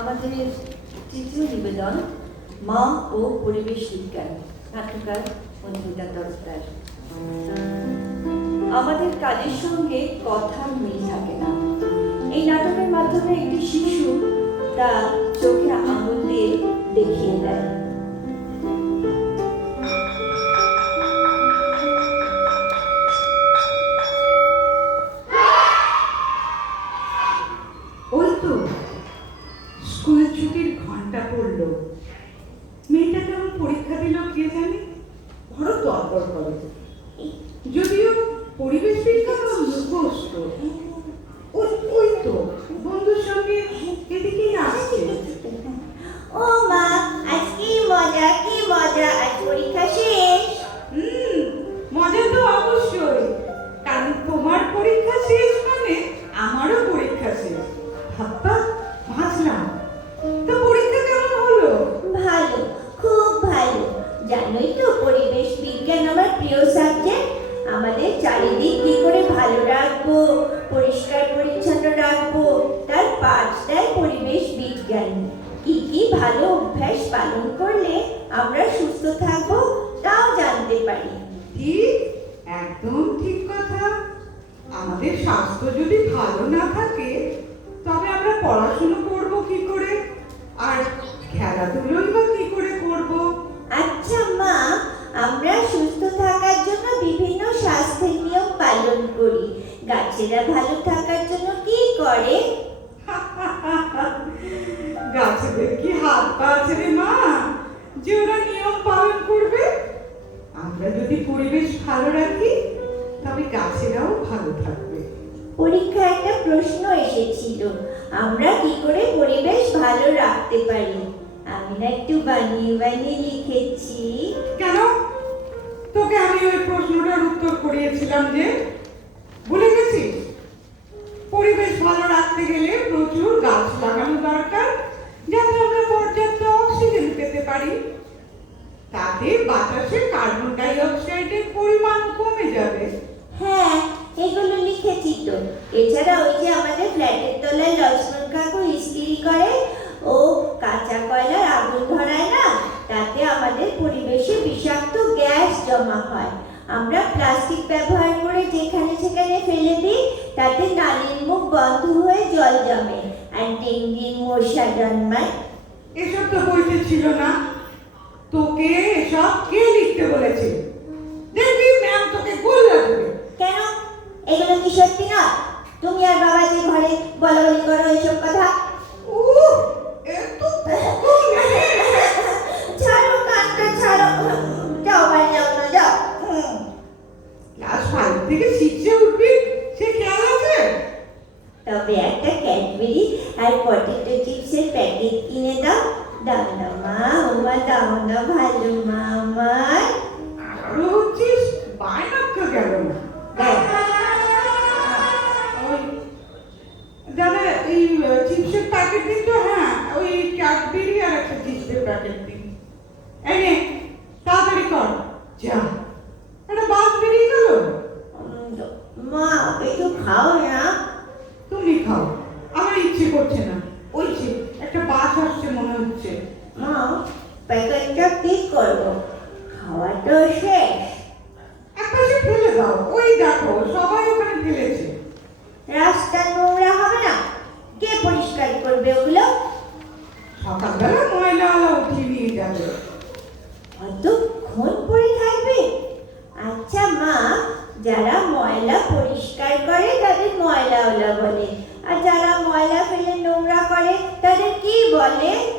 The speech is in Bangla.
আমাদের তৃতীয় নিবেদন, মা ও পরিবেশ বিজ্ঞান। নাট্যকার অনিমিতা দরকার। আমাদের কাজের সঙ্গে কথা মিল থাকে না। এই নাটকের মাধ্যমে একটি শিশু তা চোখে আঙুল দিয়ে দেখিয়ে দেয়। পরীক্ষা দিল কে জানে? বড় তরপর করে যদিও পরিবেশ বিজ্ঞান মুখস্থ সাবজেক্ট আমাদের চারিদিক কি করে ভালো রাখব, পরিষ্কার পরিচ্ছন্ন রাখব, তার পাঠ দেয় পরিবেশ বিজ্ঞান। কি কি ভালো অভ্যাস পালন করলে আমরা সুস্থ থাকব তাও জানতে পারি। ঠিক, একদম ঠিক কথা। আমাদের স্বাস্থ্য যদি ভালো না থাকে, তবে আমরা পড়াশুনো করব কি করে? আর খেলাধুলোই বা কি করে করব আচ্ছা মা আমরা সুস্থ থাকার জন্য বিভিন্ন স্বাস্থ্যের নিয়ম পালন করি গাছেরা ভালো থাকার জন্য কি করে? গাছেদের কি হাত পা আছে রে মা? যে ওরা নিয়ম পালন করবে? আমরা যদি পরিবেশ ভালো রাখি তবে গাছেরাও ভালো থাকবে। পরীক্ষায় একটা প্রশ্ন এসেছিল আমরা কি করে পরিবেশ ভালো রাখতে পারি? আমি না একটু বানিয়ে বানিয়ে লিখেছি। কেন? তোকে আমি ওই প্রশ্নটার উত্তর করিয়েছিলাম যে ভুলে গেছিস পরিবেশ ভালো রাখতে গেলে প্রচুর গাছ লাগানো দরকার যাতে আমরা পর্যাপ্ত অক্সিজেন পেতে পারি তাতে বাতাসে কার্বন ডাই অক্সাইডের পরিমাণ কমে যাবে। হ্যাঁ এগুলো লিখেছি তো। এছাড়া ওই যে আমাদের ফ্ল্যাটের তলায় লক্ষ্মণ কাকু ইস্ত্রি করে ও কাঁচা কয়লার আগুন ধরায় না তাতে আমাদের পরিবেশে বিষাক্ত গ্যাস জমা হয়। আমরা প্লাস্টিক ব্যবহার করে যেখানে সেখানে ফেলে দিই তাতে নালীর মুখ বন্ধ হয়ে জল জমে। আর ডেঙ্গি মশা জন্মায়। এসব তো বইতে ছিল না। বলি করো এসব কথা। ছাড়ো কানটা ছাড়ো যাও বাড়ি যাও না যাও। ক্লাস ফাইভ থেকে সিক্সে উঠবি সে খেয়াল আছে তবে একটা ক্যাডবেরি দাও দাও মা ওমা দাও না ভালো মা মা প্যাকেটটা কি করব? খাওয়া তো শেষ। একপাশে ফেলে দাও ওই দেখো সবাই ওখানে ফেলেছে। রাস্তা নোংরা হবে না? কে পরিষ্কার করবে ওগুলো? সকালবেলা ময়লা আলা উঠিয়ে যাবে। অতক্ষণ পরে থাকবে? আচ্ছা মা যারা ময়লা পরিষ্কার করে তাদের ময়লা ওলা বলে। আর যারা ময়লা ফেলে নোংরা করে তাদের কি বলে?